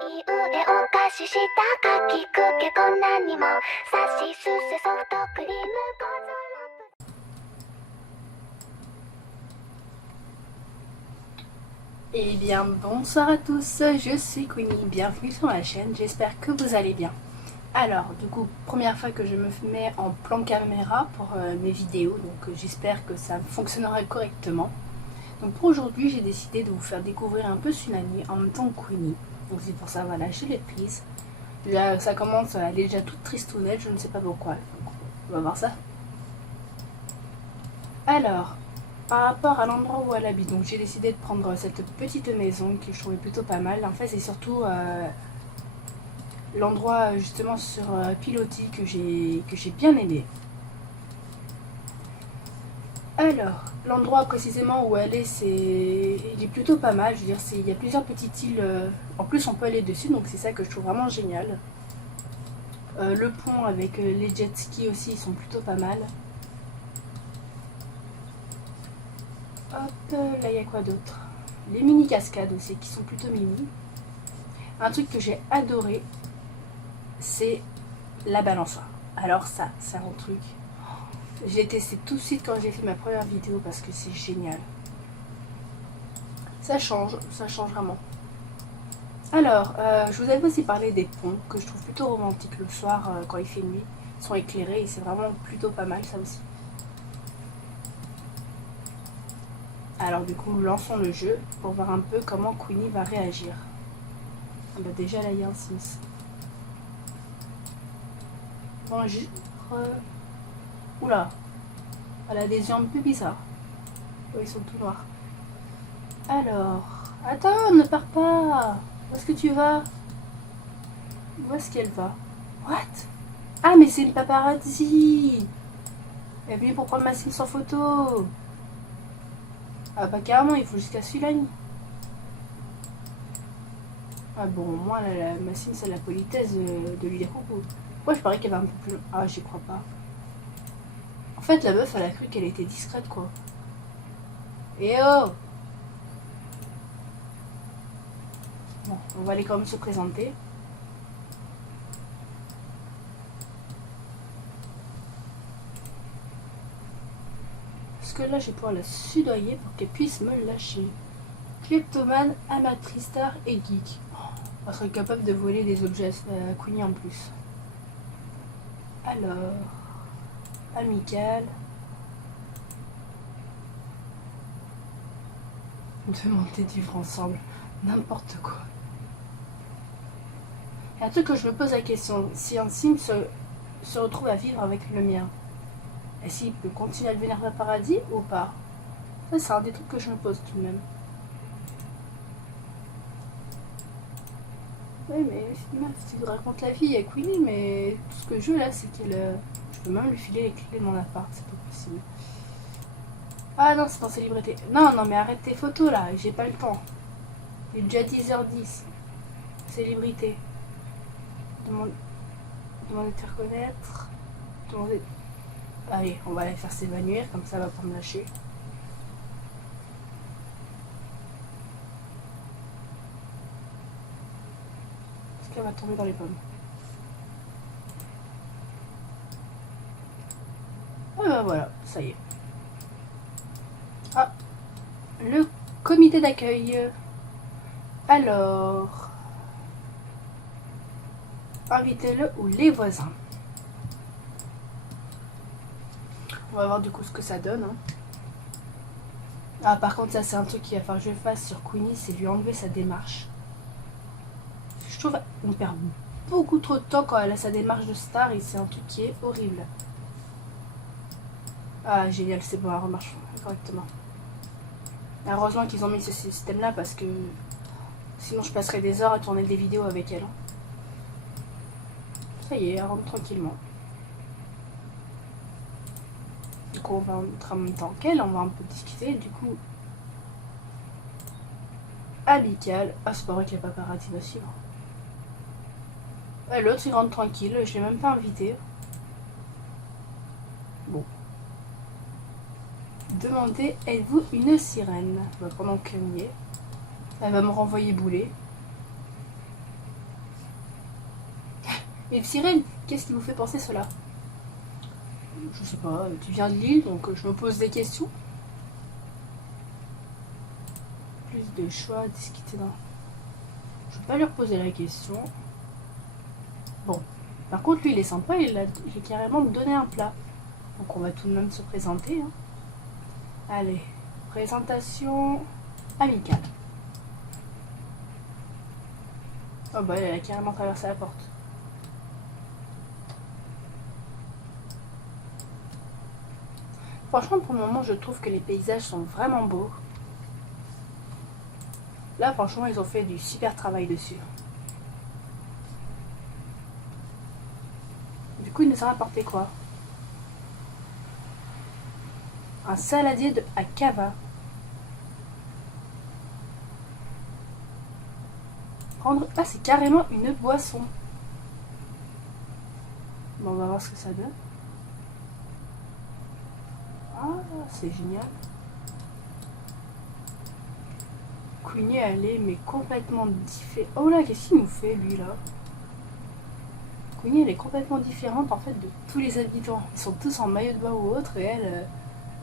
い上お菓子したかきくけこんなにもさしすせソフトクリームEh bien, bonsoir à tous, je suis Queenie, bienvenue sur ma chaîne, j'espère que vous allez bien. Alors, du coup, première fois que je me mets en plan caméra pour mes vidéos, donc j'espère que ça fonctionnera correctement. Donc pour aujourd'hui, j'ai décidé de vous faire découvrir un peu Sunani en même temps que Queenie. Donc c'est pour ça, voilà, je l'ai prise. Là, ça commence, elle est déjà toute tristounette, je ne sais pas pourquoi. Donc, on va voir ça. Alors, par rapport à l'endroit où elle habite, donc j'ai décidé de prendre cette petite maison que je trouvais plutôt pas mal. En fait, c'est surtout l'endroit justement sur pilotis que j'ai bien aimé. Alors, l'endroit précisément où elle est, il est plutôt pas mal. Je veux dire, il y a plusieurs petites îles. En plus, on peut aller dessus, donc c'est ça que je trouve vraiment génial. Le pont avec les jet skis aussi, ils sont plutôt pas mal. Hop, là il y a quoi d'autre? Les mini cascades aussi qui sont plutôt mini. Un truc que j'ai adoré, c'est la balançoire. Alors ça, c'est un truc. J'ai testé tout de suite quand j'ai fait ma première vidéo parce que c'est génial. Ça change vraiment. Alors, je vous avais aussi parlé des ponts que je trouve plutôt romantiques le soir quand il fait nuit. Ils sont éclairés et c'est vraiment plutôt pas mal ça aussi. Alors du coup, lançons le jeu pour voir un peu comment Queenie va réagir. Ah bah déjà là, il y a un Sims. Bonjour. Oula. Elle a des yeux un peu bizarres. Oh, ils sont tout noirs. Alors. Attends, ne pars pas. Où est-ce que tu vas? Où est-ce qu'elle va? What? Ah, mais c'est une paparazzi. Elle est venue pour prendre ma Sims en photo. Ah bah carrément, il faut jusqu'à celui-là. Ah bon, moi, ma Sims, c'est la politesse de lui dire coucou. Moi, je parie qu'elle va un peu plus loin. Ah, j'y crois pas. En fait, la meuf, elle a cru qu'elle était discrète, quoi. Et oh! Bon, on va aller quand même se présenter. Parce que là, je vais pouvoir la sudoyer pour qu'elle puisse me lâcher. Kleptomane, amatrice, star et geek. On serait capable de voler des objets à Queenie en plus. Alors, amical. Demander de vivre ensemble. N'importe quoi. Et un truc que je me pose la question, si un sim se retrouve à vivre avec le mien, est-ce qu'il peut continuer à devenir un paradis ou pas? Ça, c'est un des trucs que je me pose tout de même. Oui, mais si tu racontes la vie à Queenie, mais tout ce que je veux là, c'est qu'elle. Je peux même lui filer les clés de mon appart, c'est pas possible. Ah non, c'est dans célébrité. Non, non, mais arrête tes photos là, j'ai pas le temps. Il est déjà 10h10. Célébrité. Demande de te reconnaître. Demander. Allez, on va aller faire s'évanouir, comme ça elle va pas me lâcher. Est-ce qu'elle va tomber dans les pommes? Ah bah voilà, ça y est. Ah, le comité d'accueil. Alors, invitez-le ou les voisins. On va voir du coup ce que ça donne. Hein. Ah, par contre, ça c'est un truc qu'il va falloir que je fasse sur Queenie, c'est lui enlever sa démarche. Je trouve qu'on perd beaucoup trop de temps quand elle a sa démarche de star et c'est un truc qui est horrible. Ah, génial, c'est bon, elle remarche correctement. Heureusement qu'ils ont mis ce système là parce que sinon je passerais des heures à tourner des vidéos avec elle. Ça y est, elle rentre tranquillement. Du coup, on va entrer en même temps qu'elle, on va un peu discuter. Du coup, amical. Ah, c'est pas vrai que la paparazzi va suivre. Ouais, l'autre, il rentre tranquille, je l'ai même pas invité. Bon. Demandez, êtes-vous une sirène? Bah, pendant qu'elle y est, elle va me renvoyer bouler. Mais Cyril, qu'est-ce qui vous fait penser cela? Je sais pas, tu viens de Lille, donc je me pose des questions. Plus de choix à discuter dans... Je vais pas lui reposer la question. Bon. Par contre, lui, il est sympa, il a carrément donné un plat. Donc on va tout de même se présenter. Hein. Allez, présentation amicale. Oh bah elle a carrément traversé la porte. Franchement, pour le moment, je trouve que les paysages sont vraiment beaux. Là, franchement, ils ont fait du super travail dessus. Du coup, il nous a rapporté quoi? Un saladier à cava. Ah, c'est carrément une boisson. Bon, on va voir ce que ça donne. Ah, c'est génial. Queenie, elle est mais complètement différente. Oh là, qu'est-ce qu'il nous fait, lui, là? Queenie, elle est complètement différente, en fait, de tous les habitants. Ils sont tous en maillot de bain ou autre, et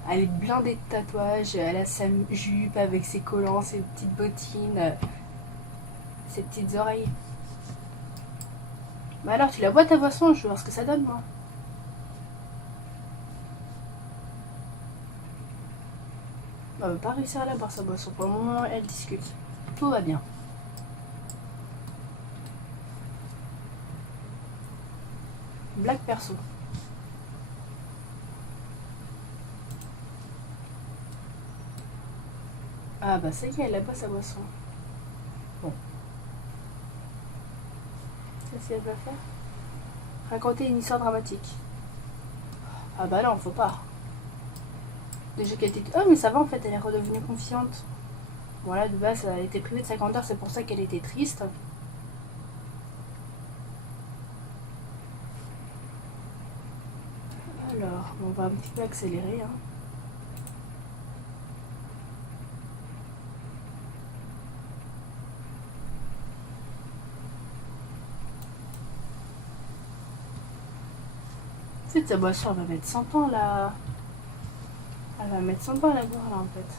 elle est blindée de tatouages. Elle a sa jupe avec ses collants, ses petites bottines, ses petites oreilles. Bah alors, tu la bois ta boisson, je veux voir ce que ça donne, moi. Elle va pas réussir à la boire sa boisson. Pour le moment, elle discute. Tout va bien. Blague perso. Ah bah ça y est, elle a pas sa boisson. Bon. Qu'est-ce qu'elle va faire? Raconter une histoire dramatique. Ah bah non, faut pas. Déjà qu'elle était... Oh mais ça va en fait, elle est redevenue confiante. Voilà, de base, elle était privée de sa grandeur, c'est pour ça qu'elle était triste. Alors, on va un petit peu accélérer. Hein. Cette sa boisson, elle va mettre 100 ans là. Elle va mettre 100 ans à la boire là en fait.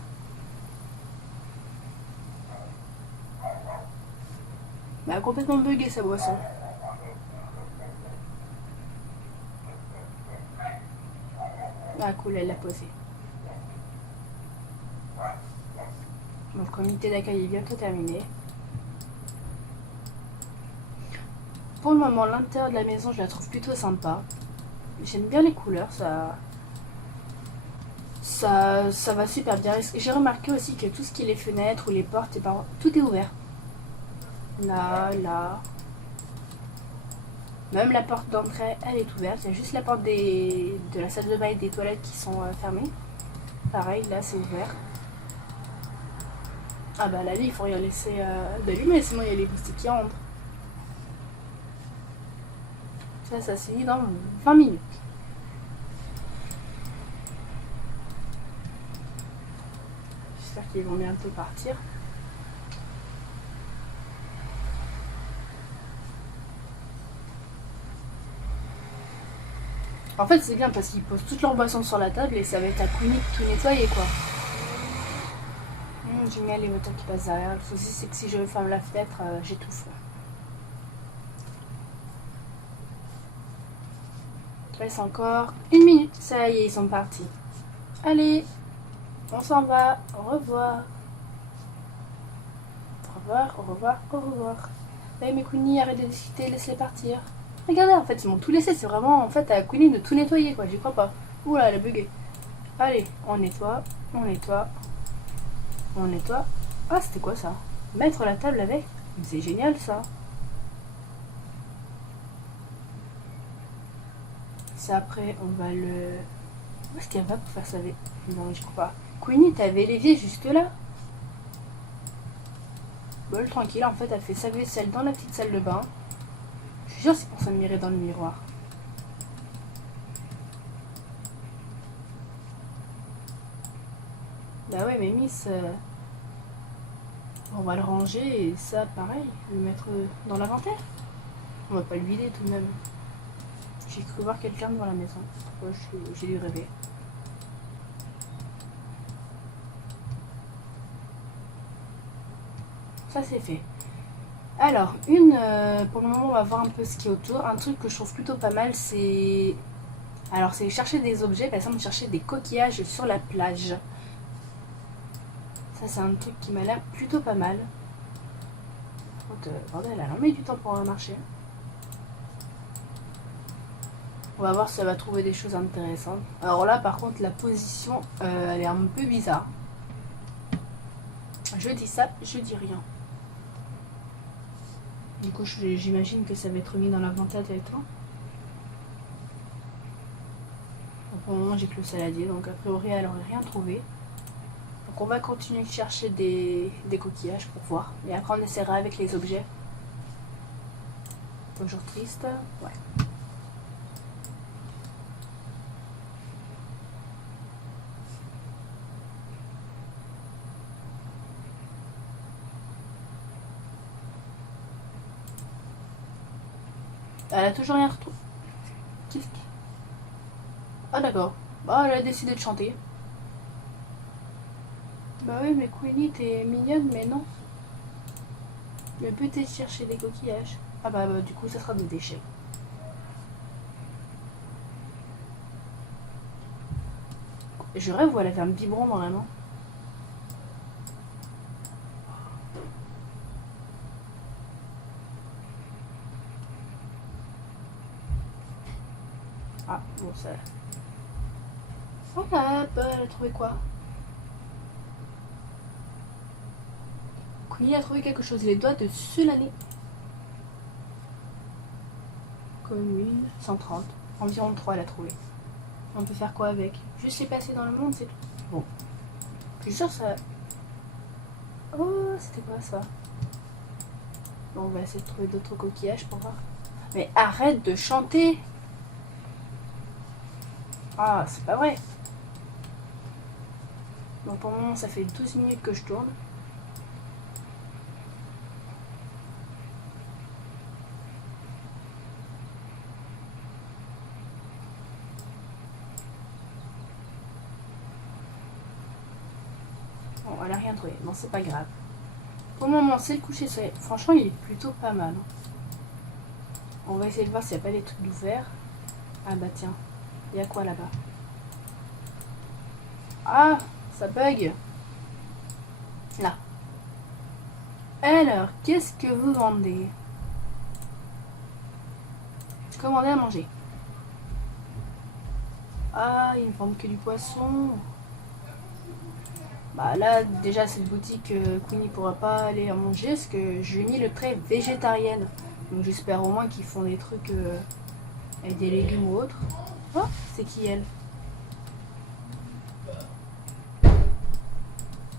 Mais elle a complètement bugué sa boisson. Ah cool, elle l'a posée. Bon, le comité d'accueil est bientôt terminé. Pour le moment, l'intérieur de la maison, je la trouve plutôt sympa. J'aime bien les couleurs, ça va super bien. J'ai remarqué aussi que tout ce qui est les fenêtres ou les portes, tout est ouvert. Là. Même la porte d'entrée, elle est ouverte. Il y a juste la porte de la salle de bain et des toilettes qui sont fermées. Pareil, là, c'est ouvert. Ah bah là, il faut rien laisser d'allumer, sinon il y a les moustiques qui rentrent. Ça se finit dans 20 minutes. J'espère qu'ils vont bientôt partir. En fait, c'est bien parce qu'ils posent toutes leurs boissons sur la table et ça va être à Queenie de tout nettoyer, quoi. Génial, les voitures qui passent derrière. Le souci, c'est que si je ferme la fenêtre, j'étouffe. Il reste encore 1 minute. Ça y est, ils sont partis. Allez, on s'en va. Au revoir. Au revoir. Hey, mais Queenie, arrête de discuter, laisse-les partir. Regardez, en fait, ils m'ont tout laissé. C'est vraiment, en fait, à Queenie de tout nettoyer, quoi. J'y crois pas. Oula, elle a bugué. Allez, on nettoie. Ah, c'était quoi ça? Mettre la table avec? C'est génial, ça. Ça, après, on va le... Où est-ce qu'elle va pour faire ça? Non, j'y crois pas. Queenie, t'avais l'évier juste là? Bol, tranquille, en fait, elle fait sa vaisselle dans la petite salle de bain. Je suis sûre que c'est pour s'admirer dans le miroir. Bah ouais, mais Miss, on va le ranger et ça, pareil, le mettre dans l'inventaire. On va pas le vider tout de même. J'ai cru voir quelqu'un devant la maison. Oh, j'ai dû rêver. Ça c'est fait. Alors, pour le moment, on va voir un peu ce qui est autour. Un truc que je trouve plutôt pas mal, c'est... Alors, c'est chercher des objets. Par exemple, chercher des coquillages sur la plage. Ça, c'est un truc qui m'a l'air plutôt pas mal. Bordel, elle a mis du temps pour marcher. On va voir si elle va trouver des choses intéressantes. Alors là, par contre, la position, elle est un peu bizarre. Je dis ça, je dis rien. Du coup, j'imagine que ça va être mis dans l'inventaire directement. Pour le moment, j'ai que le saladier, donc a priori, elle n'aurait rien trouvé. Donc on va continuer de chercher des coquillages pour voir. Et après, on essaiera avec les objets. Toujours triste. Ouais. Elle a toujours rien retrouvé. Qu'est-ce qui... Ah d'accord. Bah elle a décidé de chanter. Bah oui mais Queenie t'es mignonne mais non. Mais peut-être chercher des coquillages. Ah bah du coup ça sera des déchets. Je rêve où elle avait un biberon dans la main. Ah bon ça... Voilà, bah, elle a trouvé quoi? Queenie a trouvé quelque chose, les doigts de Sulani. Commune 130. Environ 3 elle a trouvé. On peut faire quoi avec? Juste les passer dans le monde, c'est tout. Bon. Je suis sûre ça... Oh, c'était quoi ça? Bon, on va essayer de trouver d'autres coquillages pour voir. Mais arrête de chanter! Ah, c'est pas vrai. Donc pour le moment, ça fait 12 minutes que je tourne. Bon, elle a rien trouvé. Non, c'est pas grave. Pour le moment, c'est le coucher soleil. Franchement, il est plutôt pas mal. On va essayer de voir s'il n'y a pas des trucs d'ouvert. Ah bah tiens, il y a quoi là-bas? Ah, ça bug. Là. Alors, qu'est-ce que vous vendez? Commandez à manger. Ah, ils ne vendent que du poisson. Bah là, déjà, cette boutique, Queenie pourra pas aller à manger parce que je lui ai mis le trait végétarienne. Donc j'espère au moins qu'ils font des trucs avec des légumes ou autres. Oh, c'est qui elle?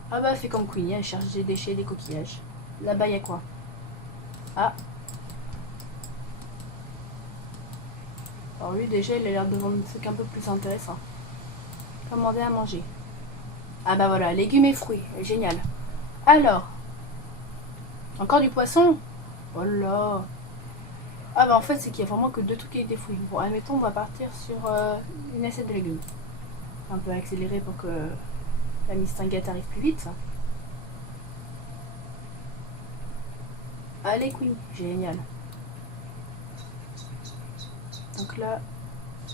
Ah bah, elle fait comme Queenie, elle cherche des déchets, des coquillages. Là-bas, il y a quoi? Ah. Alors lui, déjà, il a l'air de vendre des trucs un peu plus intéressants. Commander à manger. Ah bah voilà, légumes et fruits. Génial. Alors. Encore du poisson? Oh là. Ah bah en fait, c'est qu'il y a vraiment que 2 trucs avec des fruits. Bon, admettons, on va partir sur une assiette de légumes. Un peu accéléré pour que la mistinguette arrive plus vite. Allez, Queen. Génial. Donc là,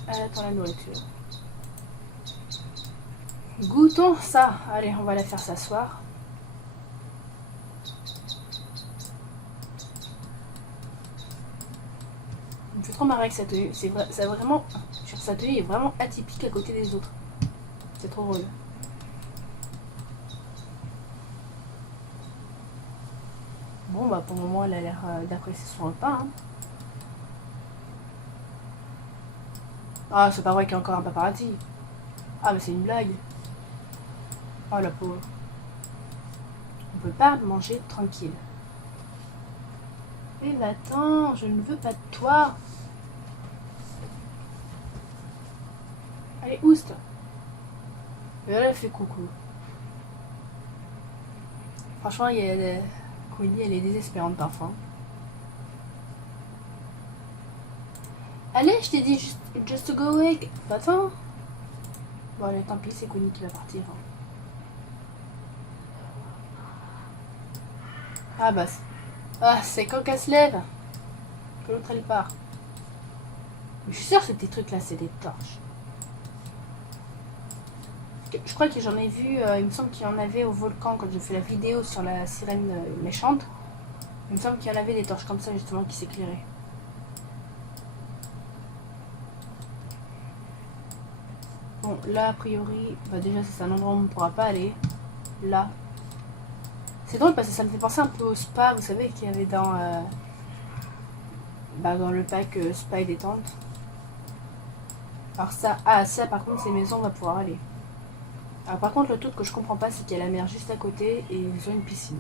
elle attend la nourriture. Goûtons ça. Allez, on va la faire s'asseoir. Il me fait trop marrer avec sa tenue. C'est vrai, ça vraiment... Sa tenue est vraiment atypique à côté des autres. C'est trop drôle. Bon, bah pour le moment, elle a l'air d'apprécier son repas. Hein. Ah, c'est pas vrai qu'il y a encore un paparazzi. Ah, mais c'est une blague. Oh, la pauvre. On peut pas manger tranquille. Mais attends, je ne veux pas de toi. Allez, ouste. Et là, elle fait coucou. Franchement, Queenie, elle est désespérante parfois. Allez, je t'ai dit just to go away. Attends. Bon, allez, tant pis, c'est Queenie qui va partir. Ah bah, c'est quand qu'elle se lève que l'autre elle part. Mais je suis sûre que ces trucs là, c'est des torches. Je crois que j'en ai vu, il me semble qu'il y en avait au volcan quand j'ai fait la vidéo sur la sirène méchante. Il me semble qu'il y en avait des torches comme ça justement qui s'éclairaient. Bon, là a priori, bah déjà c'est un endroit où on ne pourra pas aller. Là. C'est drôle parce que ça me fait penser un peu au spa, vous savez, qu'il y avait dans, dans le pack spa et détente. Alors ça, ça par contre, ces maisons, on va pouvoir aller. Alors par contre, le truc que je comprends pas, c'est qu'il y a la mer juste à côté et ils ont une piscine.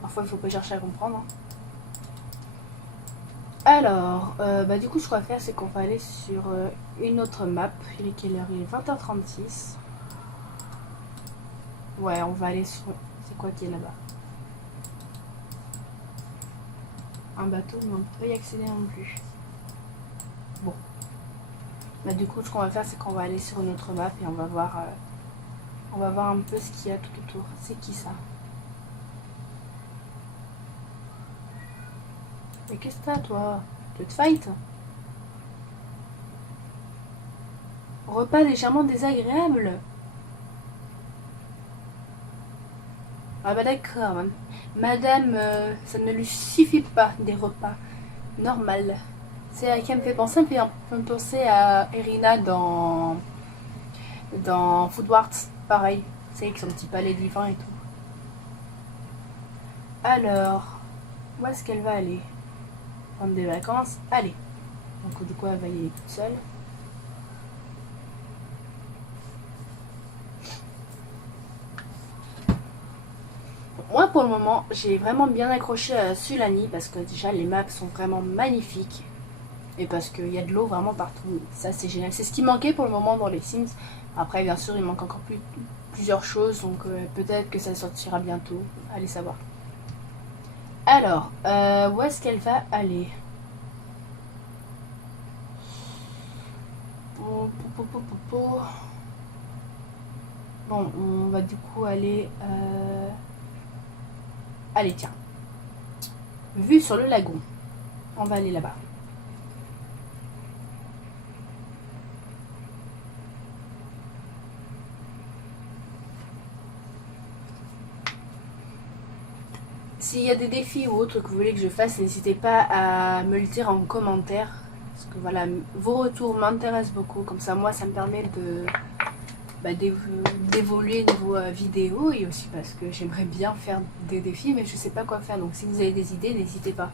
Parfois, il faut pas chercher à comprendre. Hein. Alors, du coup, ce qu'on va faire, c'est qu'on va aller sur une autre map. Il est quelle heure? Il est 20h36. Ouais, on va aller sur... C'est quoi qui est là-bas? Un bateau, mais on ne peut pas y accéder non plus. Bon. Bah, du coup, ce qu'on va faire, c'est qu'on va aller sur une autre map et on va voir un peu ce qu'il y a tout autour. C'est qui ça? Mais qu'est-ce que t'as, toi? Tu te fight? Repas légèrement désagréable. Ah bah d'accord. Madame, ça ne lui suffit pas des repas. Normal. C'est elle qui me fait penser un peu penser à Irina dans Food Wars. Pareil. C'est avec son petit palais divin et tout. Alors, où est-ce qu'elle va aller? Prendre des vacances. Allez. Donc du coup, elle va y aller toute seule. Moi, pour le moment, j'ai vraiment bien accroché à Sulani parce que déjà, les maps sont vraiment magnifiques. Et parce qu'il y a de l'eau vraiment partout. Ça, c'est génial. C'est ce qui manquait pour le moment dans les Sims. Après, bien sûr, il manque encore plusieurs choses. Donc, peut-être que ça sortira bientôt. Allez savoir. Alors, où est-ce qu'elle va aller? Bon, on va du coup aller... Allez, tiens. Vue sur le lagon. On va aller là-bas. S'il y a des défis ou autres que vous voulez que je fasse, n'hésitez pas à me le dire en commentaire. Parce que voilà, vos retours m'intéressent beaucoup. Comme ça, moi, ça me permet d'évoluer niveau vidéo. Et aussi parce que j'aimerais bien faire des défis, mais je sais pas quoi faire. Donc si vous avez des idées, n'hésitez pas.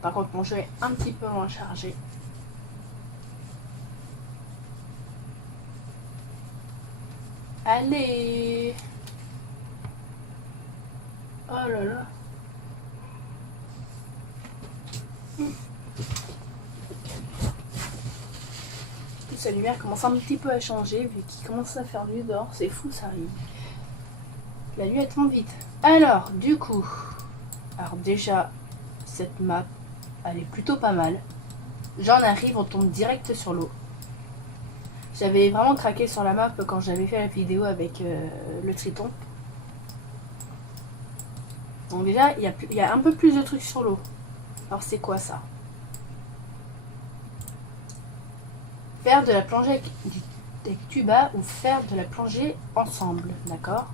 Par contre, mon jeu est un petit peu moins chargé. Allez! Oh là là! Sa lumière commence un petit peu à changer vu qu'il commence à faire nuit dehors. C'est fou, ça arrive. La nuit est tombe vite. Alors, du coup... Alors déjà, cette map, elle est plutôt pas mal. J'en arrive, on tombe direct sur l'eau. J'avais vraiment craqué sur la map quand j'avais fait la vidéo avec le triton. Donc déjà, il y a un peu plus de trucs sur l'eau. Alors c'est quoi ça? Faire de la plongée avec tuba ou faire de la plongée ensemble, d'accord?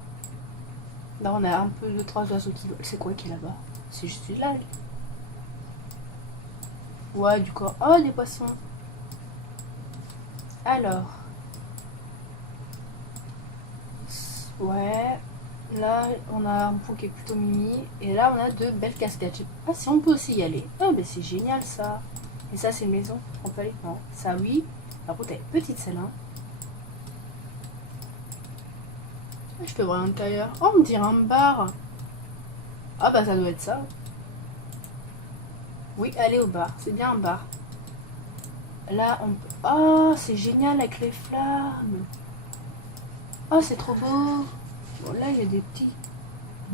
Là on a un peu de 3 oiseaux qui volent. C'est quoi qui est là-bas? C'est juste du lag. Ouais, du coup. Oh, des poissons. Alors. Ouais. Là, on a un pot qui est plutôt mimi. Et là, on a de belles cascades. Je sais pas si on peut aussi y aller. Oh, mais c'est génial ça. Et ça, c'est une maison. On peut aller. Non, ça, oui. Par contre, elle est petite celle-là. Je peux voir l'intérieur. Oh, on me dirait un bar. Ah, bah, ça doit être ça. Oui, aller au bar. C'est bien un bar. Là, on peut... Oh, c'est génial avec les flammes. Oh, c'est trop beau. Bon, là, il y a des petits...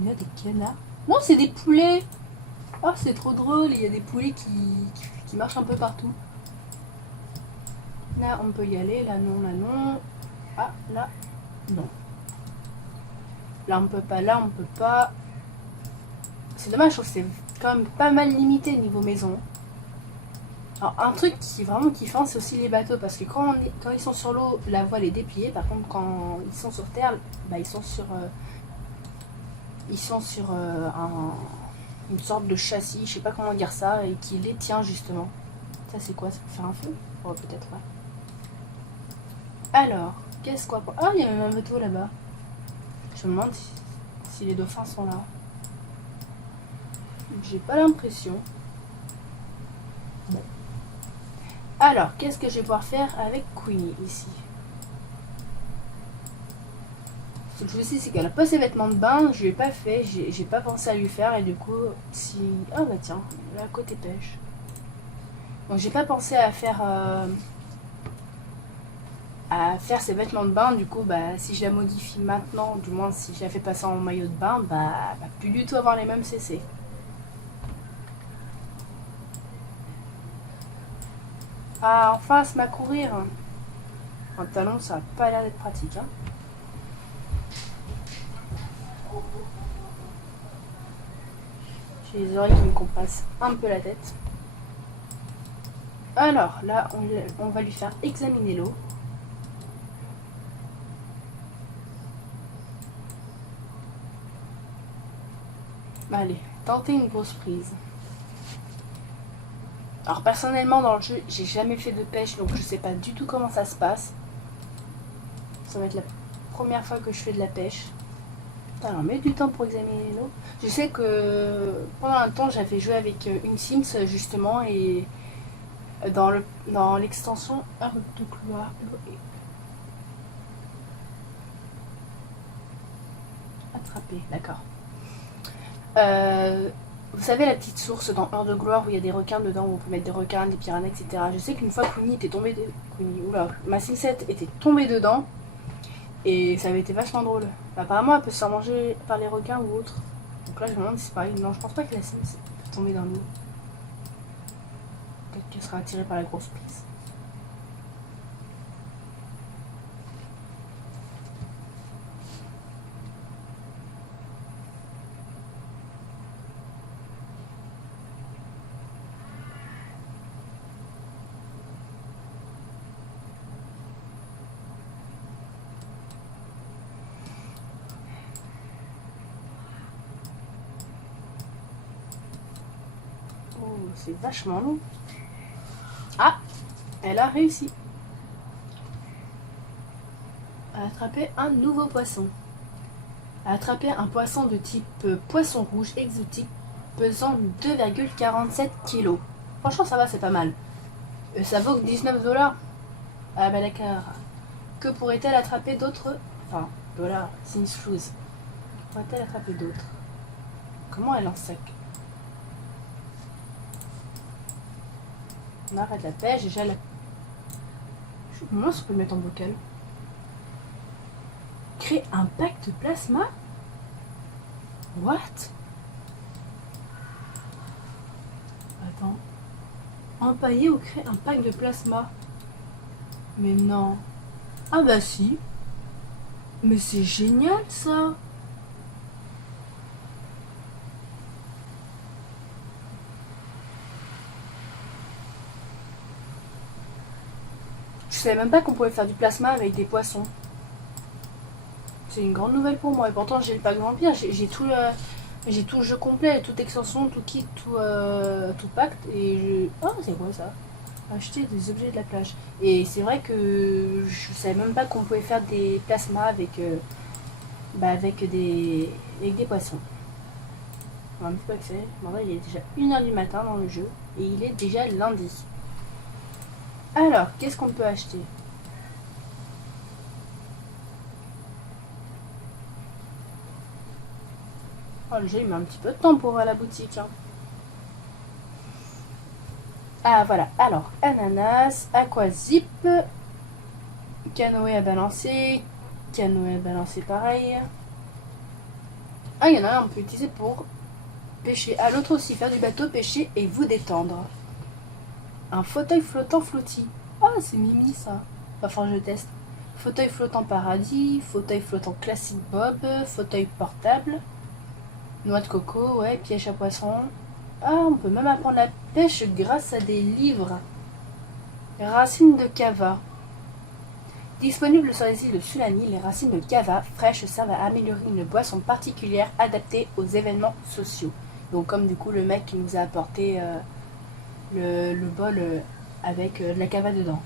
Il y a des canards. Non, c'est des poulets. Oh, c'est trop drôle. Il y a des poulets qui marchent un peu partout. Là, on peut y aller. Là, non, là, non. Ah, là, non. Là, on peut pas. Là, on peut pas. C'est dommage, je trouve que c'est quand même pas mal limité niveau maison. Alors, un truc qui est vraiment kiffant, c'est aussi les bateaux. Parce que quand ils sont sur l'eau, la voile est dépliée. Par contre, quand ils sont sur terre, bah, ils sont sur une sorte de châssis, je sais pas comment dire ça, et qui les tient justement. Ça, c'est quoi? Ça peut faire un feu? Oh, peut-être, ouais. Alors, qu'est-ce qu'on... Ah, il y a même un bateau là-bas. Je me demande si les dauphins sont là. J'ai pas l'impression. Bon. Alors, qu'est-ce que je vais pouvoir faire avec Queenie ici? Ce que je sais, c'est qu'elle a pas ses vêtements de bain, je lui ai pas fait, j'ai pas pensé à lui faire, et du coup, si... Ah bah tiens, là, côté pêche. Donc j'ai pas pensé à faire ses vêtements de bain, du coup, bah si je la modifie maintenant, du moins si je la fais passer en maillot de bain, bah elle va plus du tout avoir les mêmes CC. Ah, enfin, elle se met à courir. Un talon, ça a pas l'air d'être pratique, hein. J'ai les oreilles qui me compressent un peu la tête. Alors, là, on va lui faire examiner l'eau. Allez, tentez une grosse prise. Alors personnellement dans le jeu, j'ai jamais fait de pêche, donc je sais pas du tout comment ça se passe. Ça va être la première fois que je fais de la pêche. Alors, met du temps pour examiner l'eau. Je sais que pendant un temps, j'avais joué avec une Sims justement, et dans l'extension Heure de gloire, l'eau est attrapée, d'accord. Vous savez la petite source dans Heure de gloire où il y a des requins dedans, où on peut mettre des requins, des piranhas, etc. Je sais qu'une fois Queenie était tombée... ma Simsette était tombée dedans, et ça avait été vachement drôle. Apparemment, elle peut se faire manger par les requins ou autre. Donc là, je me demande si c'est pareil. Non, je pense pas que la Sims peut tomber dans l'eau. Peut-être qu'elle sera attirée par la grosse prise. C'est vachement long. Ah, elle a réussi à attraper un nouveau poisson. À attraper un poisson de type poisson rouge exotique pesant 2,47 kg. Franchement, ça va, c'est pas mal. Ça vaut que 19 $. Ah bah d'accord. Que pourrait-elle attraper d'autres... Enfin, dollars, since shoes. Que pourrait-elle attraper d'autres? Comment elle en sac? On arrête la pêche, déjà la... Moi, je peux le mettre en bocal. Créer un pack de plasma? What? Attends. Empailler ou créer un pack de plasma? Mais non. Ah bah si. Mais c'est génial ça. Je savais même pas qu'on pouvait faire du plasma avec des poissons. C'est une grande nouvelle pour moi. Et pourtant, j'ai le pack vampire. J'ai tout le jeu complet, toute extension, tout kit, tout pacte. Et je... Oh, c'est quoi ça? Acheter des objets de la plage. Et c'est vrai que je savais même pas qu'on pouvait faire des plasmas avec des poissons. On va un petit peu accélérer. Bon, là, il est déjà 1h du matin dans le jeu. Et il est déjà lundi. Alors, qu'est-ce qu'on peut acheter? Oh, le jeu, il met un petit peu de temps pour ouvrir la boutique. Hein. Ah, voilà. Alors, ananas, aquazip, canoë à balancer, Canoë, ben non, c'est pareil. Ah, il y en a un, on peut utiliser pour pêcher. Ah, l'autre aussi, faire du bateau, pêcher et vous détendre. Un fauteuil flottant flotti. Ah, c'est mimi ça. Enfin, je teste. Fauteuil flottant paradis, fauteuil flottant classique Bob, fauteuil portable, noix de coco, ouais, piège à poisson. Ah, on peut même apprendre la pêche grâce à des livres. Racines de cava. Disponibles sur les îles de Sulani, les racines de cava fraîches servent à améliorer une boisson particulière adaptée aux événements sociaux. Donc comme du coup le mec qui nous a apporté le bol avec de la cava dedans.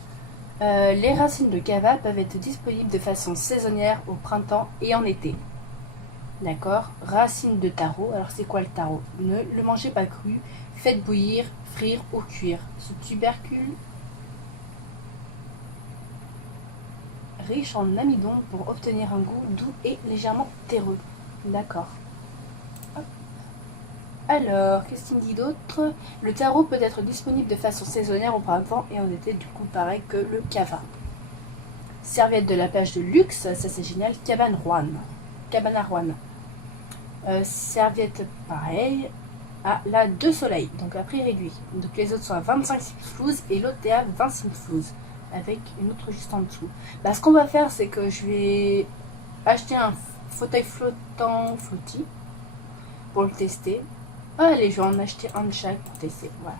Les racines de cava peuvent être disponibles de façon saisonnière au printemps et en été. D'accord. Racines de taro. Alors c'est quoi le taro? Ne le mangez pas cru. Faites bouillir, frire ou cuire. Ce tubercule riche en amidon pour obtenir un goût doux et légèrement terreux. D'accord. Alors, qu'est-ce qu'il me dit d'autre? Le taro peut être disponible de façon saisonnière au printemps et en été, du coup pareil que le cava. Serviette de la plage de luxe, ça c'est génial. Cabane à Rouen. Serviette pareil à la 2 soleil, donc à prix réduit. Donc les autres sont à 25 simflouz et l'autre est à 20 simflouz. Avec une autre juste en dessous. Bah, ce qu'on va faire, c'est que je vais acheter un fauteuil flottant flotti pour le tester. Allez, je vais en acheter un de chaque pour tester. Voilà.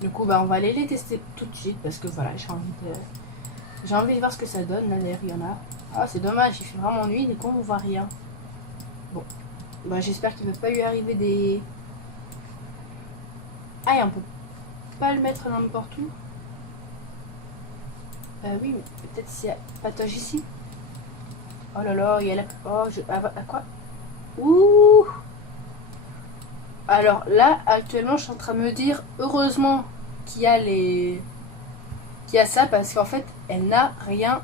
Du coup, bah, on va aller les tester tout de suite parce que voilà, j'ai envie de voir ce que ça donne. Là, d'ailleurs, il y en a. Ah, c'est dommage, il fait vraiment nuit, du coup, on voit rien. Bon, bah, j'espère qu'il ne va pas lui arriver des. Ah, et on peut pas le mettre n'importe où. Oui, mais peut-être s'il y a patauge ici. Oh là là, il y a la. Oh, à quoi? Ouh. Alors là, actuellement, je suis en train de me dire, heureusement qu'il y a qu'il y a ça, parce qu'en fait, elle n'a rien.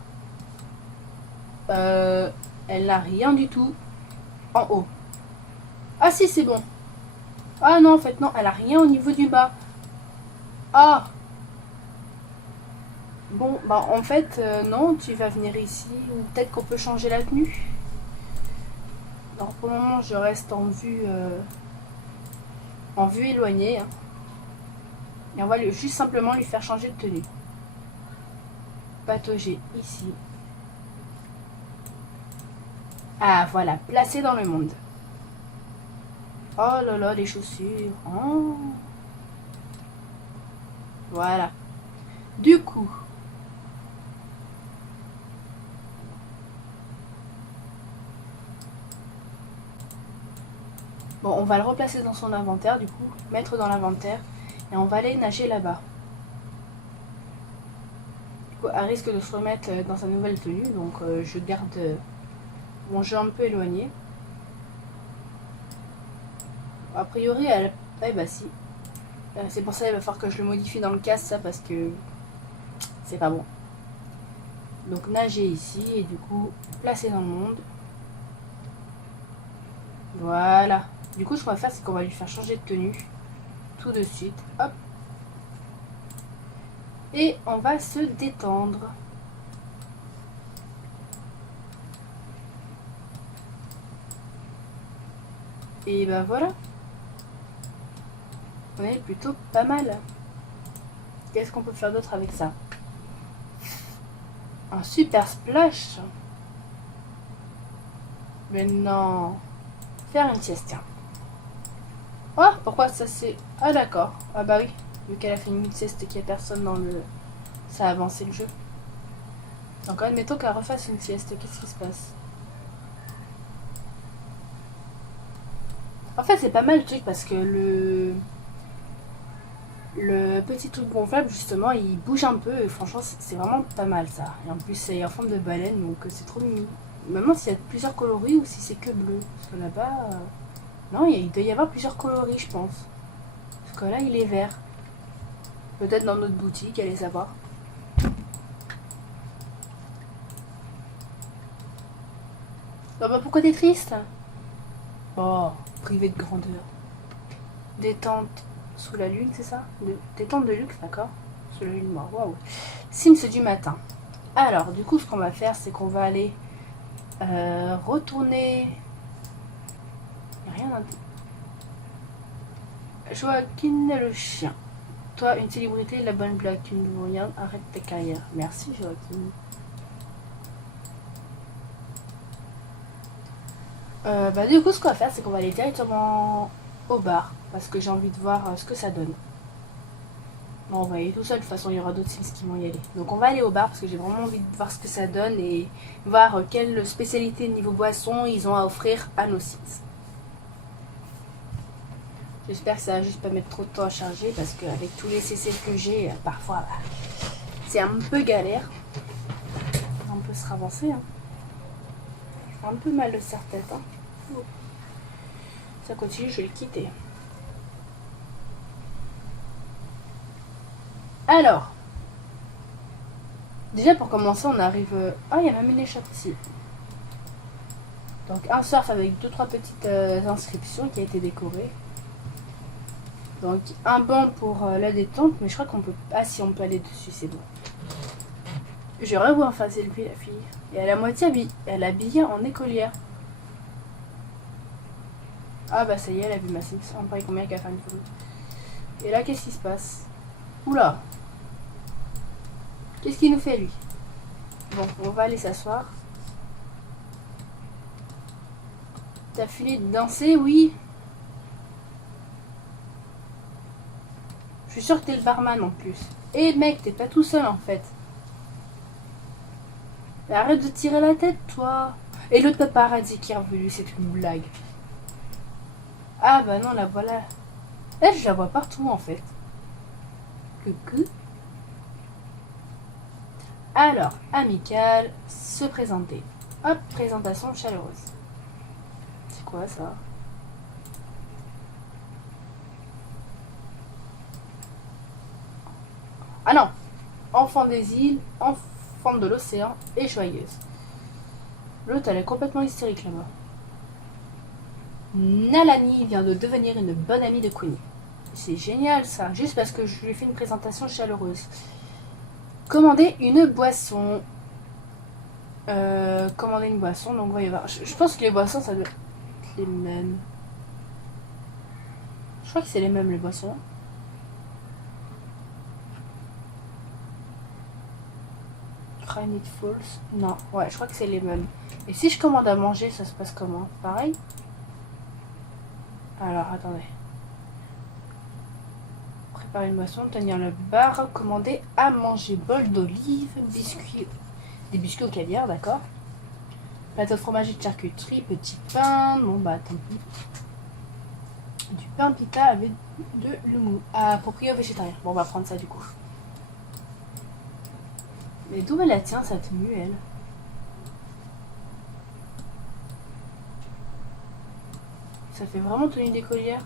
Elle n'a rien du tout en haut. Ah si, c'est bon. Ah non, en fait, non, elle a rien au niveau du bas. Ah. Bon, bah en fait, non, tu vas venir ici, ou peut-être qu'on peut changer la tenue. Alors pour le moment, je reste en vue éloignée. Hein. Et on va juste simplement lui faire changer de tenue. Patauger ici. Ah voilà, placé dans le monde. Oh là là, les chaussures. Oh. Voilà. Du coup. Bon, on va le replacer dans son inventaire, du coup, mettre dans l'inventaire, et on va aller nager là-bas. Du coup, à risque de se remettre dans sa nouvelle tenue, donc je garde mon jeu un peu éloigné. A priori, elle... Eh bah si. C'est pour ça qu'il va falloir que je le modifie dans le casque, ça, parce que c'est pas bon. Donc nager ici, et du coup, placer dans le monde. Voilà. Du coup, ce qu'on va faire, c'est qu'on va lui faire changer de tenue tout de suite. Hop. Et on va se détendre. Et ben voilà. On est plutôt pas mal. Qu'est-ce qu'on peut faire d'autre avec ça? Un super splash. Mais non. Faire une sieste, tiens. Oh, pourquoi ça c'est... Ah d'accord. Ah bah oui. Vu qu'elle a fait une sieste et qu'il n'y a personne dans le... Ça a avancé le jeu. Donc admettons qu'elle refasse une sieste. Qu'est-ce qui se passe? En fait c'est pas mal le truc parce que le petit truc gonflable justement il bouge un peu et franchement c'est vraiment pas mal ça. Et en plus c'est en forme de baleine donc c'est trop mignon. Maintenant s'il y a plusieurs coloris ou si c'est que bleu. Parce que là-bas... Non, il doit y avoir plusieurs coloris, je pense. Parce que là, il est vert. Peut-être dans notre boutique, allez savoir. Oh bah pourquoi t'es triste? Oh, privé de grandeur. Détente sous la lune, c'est ça? Détente de luxe, d'accord? Sous la lune, waouh. Sims du matin. Alors, du coup, ce qu'on va faire, c'est qu'on va aller retourner... Il n'y a rien à dire. Joaquin le chien. Toi, une célébrité, la bonne blague, tu nous regardes, arrête ta carrière. Merci, Joaquin. Du coup, ce qu'on va faire, c'est qu'on va aller directement au bar. Parce que j'ai envie de voir ce que ça donne. Bon, on va y aller tout seul. De toute façon, il y aura d'autres Sims qui vont y aller. Donc, on va aller au bar parce que j'ai vraiment envie de voir ce que ça donne et voir quelle spécialité niveau boisson ils ont à offrir à nos Sims. J'espère que ça va juste pas mettre trop de temps à charger parce qu'avec tous les CC que j'ai, parfois, c'est un peu galère. On peut se ravancer. Hein. J'ai un peu mal de serre-tête. Hein. Ça continue, je vais le quitter. Alors, déjà pour commencer, on arrive... Ah, il y a même une échoppe ici. Donc, un surf avec 2-3 petites inscriptions qui a été décoré. Donc, un banc pour la détente, mais je crois qu'on peut... Ah, si, on peut aller dessus, c'est bon. J'aurais voulu en face élever la fille. Et elle est à moitié habillée. Elle est habillée en écolière. Ah, bah ça y est, elle a vu ma Sims. On parie combien qu'elle a fait une photo. Et là, qu'est-ce qui se passe? Oula! Qu'est-ce qu'il nous fait, lui? Bon, on va aller s'asseoir. T'as fini de danser, oui? Je suis sûre que t'es le barman en plus. Eh mec, t'es pas tout seul en fait. Mais arrête de tirer la tête, toi. Et l'autre paparazzi qui est revenu, c'est une blague. Ah bah non, la voilà. Elle, je la vois partout en fait. Coucou. Alors, amical, se présenter. Hop, présentation chaleureuse. C'est quoi ça? Ah non! Enfant des îles, enfant de l'océan et joyeuse. L'autre, elle est complètement hystérique là-bas. Nalani vient de devenir une bonne amie de Queenie. C'est génial ça, juste parce que je lui ai fait une présentation chaleureuse. Commander une boisson. Commander une boisson, donc voyez voir. Je pense que les boissons, ça doit être les mêmes. Je crois que c'est les mêmes les boissons. Granite Falls. Non, ouais, je crois que c'est les mêmes. Et si je commande à manger, ça se passe comment? Pareil? Alors, attendez. Préparer une boisson, tenir le bar, commander à manger. Bol d'olive, biscuits. Des biscuits au caviar, d'accord. Plateau de fromage et de charcuterie, petit pain. Bon, bah, tant pis. Du pain pita avec de l'houmous. Approprié au végétarien. Bon, on va prendre ça du coup. Mais d'où elle la tient, sa tenue, elle? Ça fait vraiment tenue d'écolière.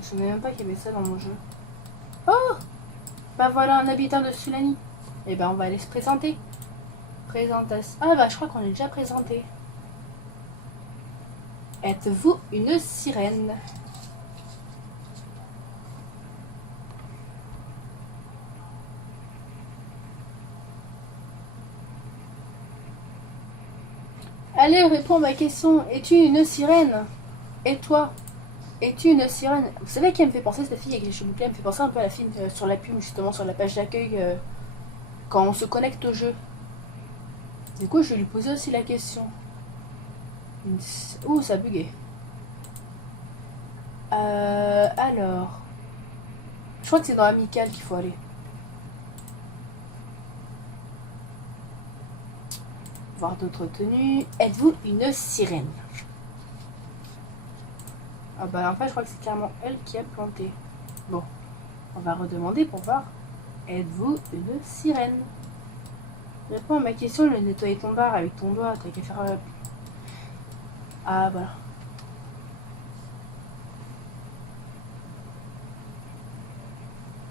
Je ne savais même pas qu'il y avait ça dans mon jeu. Oh! Bah voilà un habitant de Sulani. Et ben on va aller se présenter. Présentation. Ah bah je crois qu'on est déjà présenté. Êtes-vous une sirène? Allez, réponds à ma question. Es-tu une sirène? Et toi? Es-tu une sirène? Vous savez qui elle me fait penser, cette fille avec les cheveux bouclés? Elle me fait penser un peu à la fille sur la pub, justement, sur la page d'accueil, quand on se connecte au jeu. Du coup, je vais lui poser aussi la question. Ouh, ça a bugué. Alors... Je crois que c'est dans Amical qu'il faut aller. Voir d'autres tenues. Êtes-vous une sirène? Ah bah en fait je crois que c'est clairement elle qui a planté. Bon, on va redemander pour voir. Êtes-vous une sirène? Réponds à ma question, le nettoyer ton bar avec ton doigt, t'as qu'à faire... Ah voilà.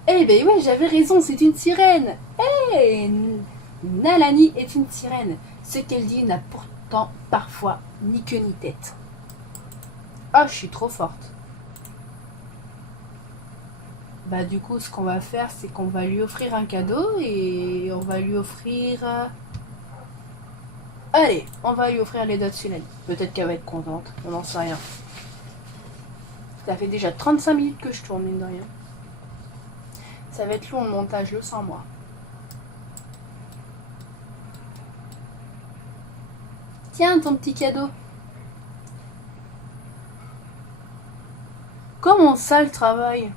Eh ben ouais, j'avais raison, c'est une sirène. Eh, Nalani est une sirène. Ce qu'elle dit n'a pourtant parfois ni queue ni tête. Ah, je suis trop forte. bah du coup, ce qu'on va faire, c'est qu'on va lui offrir un cadeau et on va lui offrir... Allez, on va lui offrir les dots Sulani. Peut-être qu'elle va être contente, on n'en sait rien. Ça fait déjà 35 minutes que je tourne, mine de rien. Ça va être long le montage, le sens moi. Tiens, ton petit cadeau. Comment ça, le travail?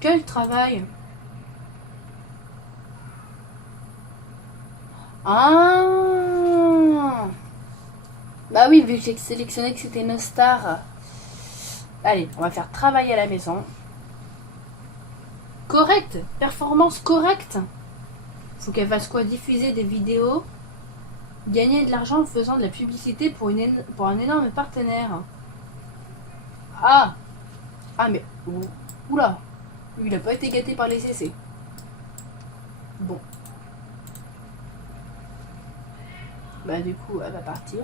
Quel travail? Ah! Bah oui, vu que j'ai sélectionné que c'était une star. Allez, on va faire travail à la maison. Correct, performance correcte. Faut qu'elle fasse quoi? Diffuser des vidéos, gagner de l'argent en faisant de la publicité pour un énorme partenaire. Ah! Ah mais... Oula! Lui, il a pas été gâté par les CC. Bon. Bah du coup, elle va partir.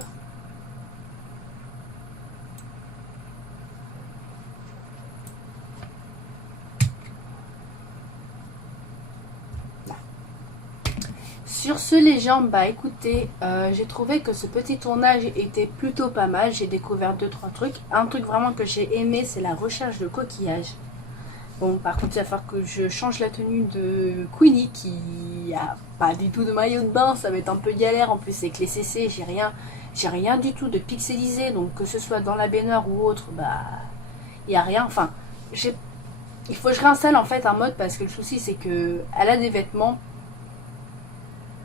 Sur ce les gens, bah écoutez, j'ai trouvé que ce petit tournage était plutôt pas mal. J'ai découvert 2-3 trucs. Un truc vraiment que j'ai aimé, c'est la recherche de coquillages. Bon, par contre, il va falloir que je change la tenue de Queenie qui a pas du tout de maillot de bain. Ça va être un peu galère. En plus, avec les CC, j'ai rien du tout de pixelisé. Donc, que ce soit dans la baignoire ou autre, bah, il y a rien. Enfin, il faut que je réinstalle en fait un mode parce que le souci, c'est que elle a des vêtements.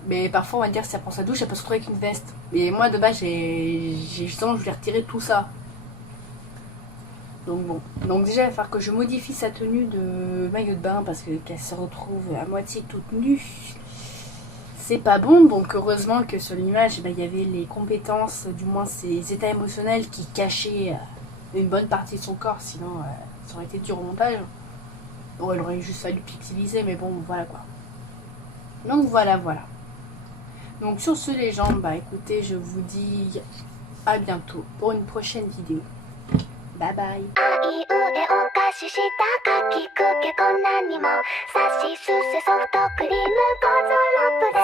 Mais parfois, on va dire, si elle prend sa douche, elle peut se retrouver avec une veste. Et moi, de base, justement, je voulais retirer tout ça. Donc bon. Donc déjà, il va falloir que je modifie sa tenue de maillot de bain parce qu'elle se retrouve à moitié toute nue. C'est pas bon. Donc heureusement que sur l'image, il y avait les compétences, du moins ses états émotionnels qui cachaient une bonne partie de son corps. Sinon, ça aurait été dur au montage. Bon, elle aurait juste fallu pixeliser, mais bon, voilà quoi. Donc voilà. Donc sur ce les gens, bah écoutez, je vous dis à bientôt pour une prochaine vidéo. Bye bye. あいうえお菓子したかきくけこんなにもさしすせソフトクリームゴゾロップで